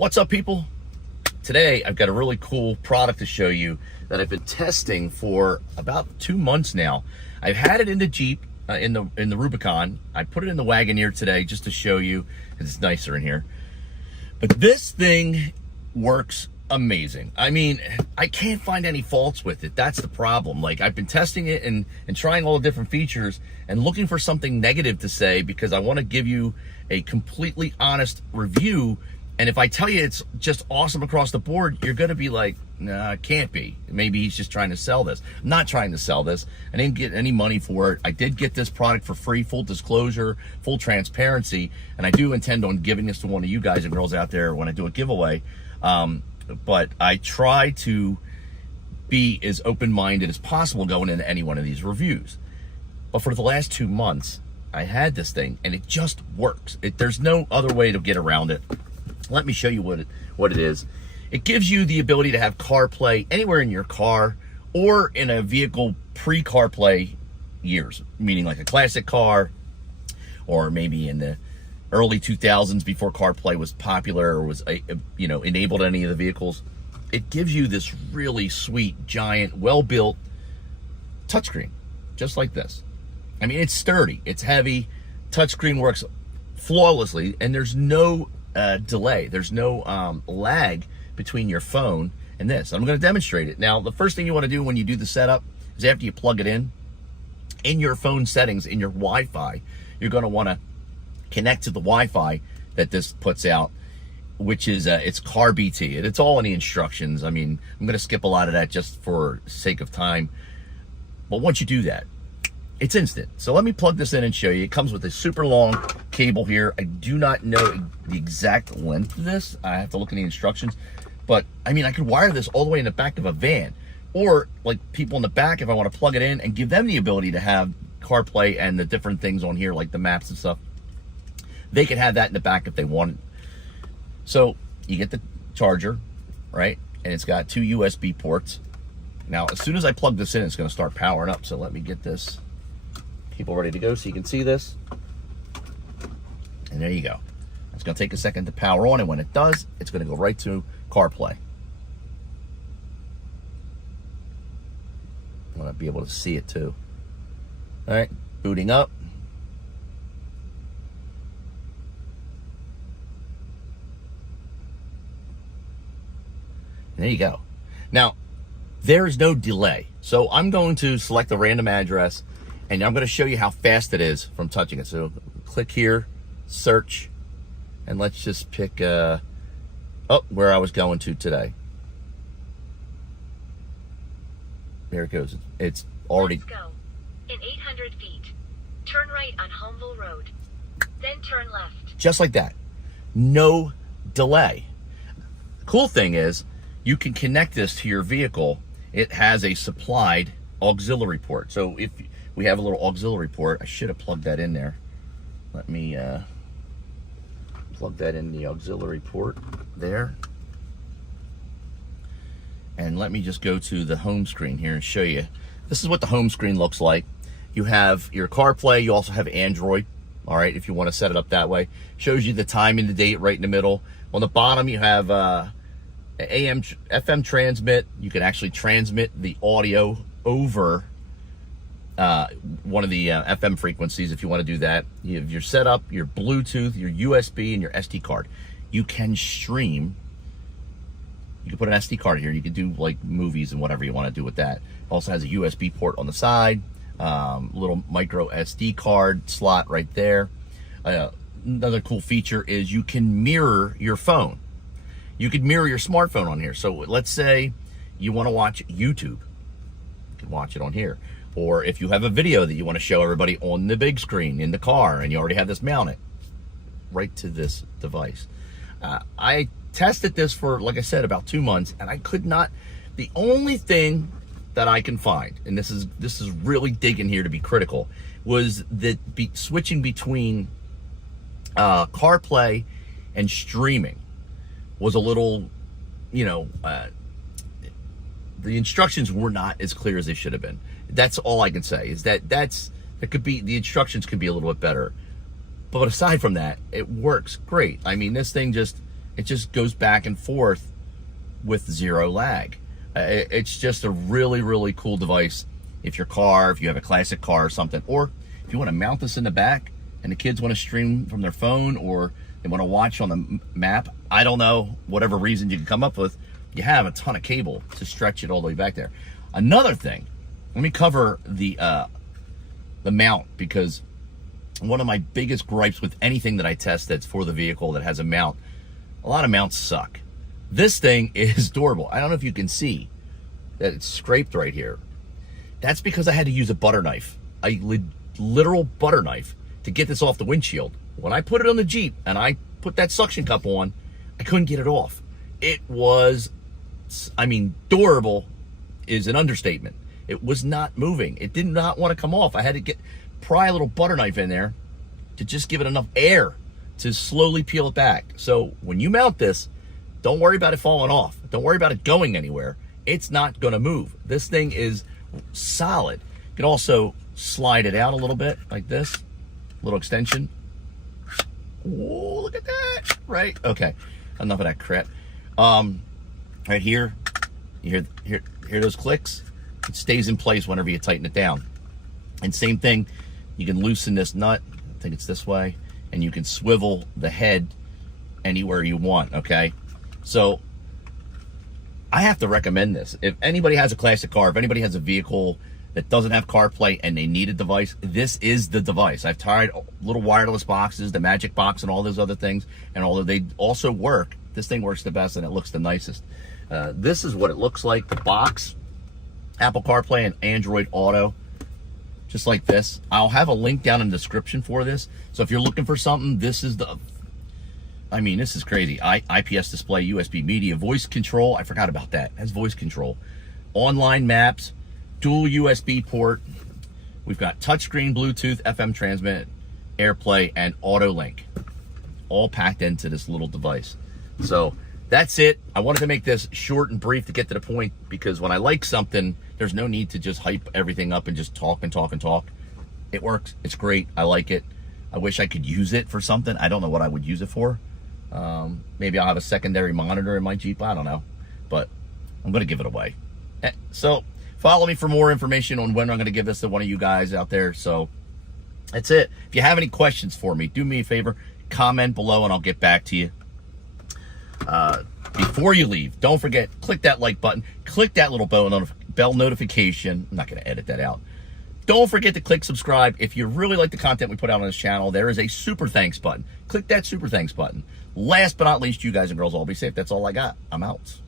What's up, people? Today I've got a really cool product to show you that I've been testing for about 2 months now. I've had it in the Jeep, in the Rubicon. I put it in the Wagoneer today just to show you, because it's nicer in here. But this thing works amazing. I mean, I can't find any faults with it. That's the problem. Like, I've been testing it and trying all the different features and looking for something negative to say, because I want to give you a completely honest review. And if I tell you it's just awesome across the board, you're going to be like, nah, it can't be. Maybe he's just trying to sell this. I'm not trying to sell this. I didn't get any money for it. I did get this product for free, full disclosure, full transparency. And I do intend on giving this to one of you guys and girls out there when I do a giveaway. But I try to be as open-minded as possible going into any one of these reviews. But for the last 2 months, I had this thing and it just works. There's no other way to get around it. Let me show you what it is. It gives you the ability to have CarPlay anywhere in your car or in a vehicle pre-CarPlay years, meaning like a classic car, or maybe in the early 2000s before CarPlay was popular or was enabled any of the vehicles. It gives you this really sweet, giant, well-built touchscreen, just like this. I mean, it's sturdy, it's heavy, touchscreen works flawlessly, and there's no delay. There's no lag between your phone and this. I'm going to demonstrate it. Now, the first thing you want to do when you do the setup is after you plug it in your phone settings, in your Wi-Fi, you're going to want to connect to the Wi-Fi that this puts out, which is it's CarBT. It's all in the instructions. I mean, I'm going to skip a lot of that just for sake of time. But once you do that, it's instant. So let me plug this in and show you. It comes with a super long cable here. I do not know the exact length of this. I have to look in the instructions. But, I mean, I could wire this all the way in the back of a van. Or, like, people in the back, if I want to plug it in and give them the ability to have CarPlay and the different things on here, like the maps and stuff, they could have that in the back if they wanted. So, you get the charger, right? And it's got 2 USB ports. Now, as soon as I plug this in, it's going to start powering up. So let me get this cable ready to go so you can see this. And there you go. It's going to take a second to power on, and when it does, it's going to go right to CarPlay. I want to be able to see it too. All right, booting up. There you go. Now, there is no delay. So I'm going to select a random address, and I'm going to show you how fast it is from touching it. So click here, search, and let's just pick where I was going to today. There it goes. It's already. Let's go. In 800 feet, turn right on Homeville Road. Then turn left. Just like that. No delay. The cool thing is, you can connect this to your vehicle. It has a supplied auxiliary port. So if we have a little auxiliary port, I should have plugged that in there. Let me plug that in the auxiliary port there. And let me just go to the home screen here and show you. This is what the home screen looks like. You have your CarPlay. You also have Android. All right, if you want to set it up that way. Shows you the time and the date right in the middle. On the bottom, you have AM, FM transmit. You can actually transmit the audio over one of the FM frequencies if you want to do that. You have your setup, your Bluetooth, your USB, and your SD card. You can stream. You can put an SD card here. You can do like movies and whatever you want to do with that. Also has a USB port on the side, little micro SD card slot right there. Another cool feature is you can mirror your phone. You could mirror your smartphone on here. So let's say you want to watch YouTube. You can watch it on here. Or if you have a video that you want to show everybody on the big screen in the car and you already have this mounted, right to this device. I tested this for, like I said, about 2 months, and I could not. The only thing that I can find, and this is really digging here to be critical, was that switching between CarPlay and streaming was a little, the instructions were not as clear as they should have been. That's all I can say, is that the instructions could be a little bit better. But aside from that, it works great. I mean, this thing It just goes back and forth with zero lag. It's just a really, really cool device. If you have a classic car or something, or if you want to mount this in the back and the kids want to stream from their phone or they want to watch on the map, I don't know, whatever reason you can come up with, you have a ton of cable to stretch it all the way back there. Another thing, let me cover the mount, because one of my biggest gripes with anything that I test that's for the vehicle that has a mount, a lot of mounts suck. This thing is durable. I don't know if you can see that it's scraped right here. That's because I had to use a butter knife, a literal butter knife, to get this off the windshield. When I put it on the Jeep and I put that suction cup on, I couldn't get it off. It was, durable is an understatement. It was not moving. It did not want to come off. I had to pry a little butter knife in there to just give it enough air to slowly peel it back. So when you mount this, don't worry about it falling off. Don't worry about it going anywhere. It's not going to move. This thing is solid. You can also slide it out a little bit like this, little extension. Oh, look at that! Right? Okay, enough of that crap. Right here, you hear those clicks? It stays in place whenever you tighten it down. And same thing, you can loosen this nut. I think it's this way, and you can swivel the head anywhere you want. Okay, so I have to recommend this. If anybody has a classic car, if anybody has a vehicle that doesn't have CarPlay and they need a device, this is the device. I've tried little wireless boxes, the Magic Box and all those other things, and although they also work, this thing works the best and it looks the nicest. This is what it looks like, the box, Apple CarPlay and Android Auto, just like this. I'll have a link down in the description for this, so if you're looking for something, this is this is crazy. IPS display, USB media, voice control, I forgot about that, it has voice control, online maps, dual USB port. We've got touchscreen, Bluetooth, FM transmit, AirPlay, and auto link, all packed into this little device. So that's it. I wanted to make this short and brief to get to the point, because when I like something, there's no need to just hype everything up and just talk and talk and talk. It works. It's great. I like it. I wish I could use it for something. I don't know what I would use it for. Maybe I'll have a secondary monitor in my Jeep. I don't know, but I'm going to give it away. So follow me for more information on when I'm going to give this to one of you guys out there. So that's it. If you have any questions for me, do me a favor, comment below and I'll get back to you. Before you leave, don't forget, click that like button, click that little bell notification. I'm not going to edit that out. Don't forget to click subscribe. If you really like the content we put out on this channel, there is a super thanks button. Click that super thanks button. Last but not least, you guys and girls all be safe. That's all I got. I'm out.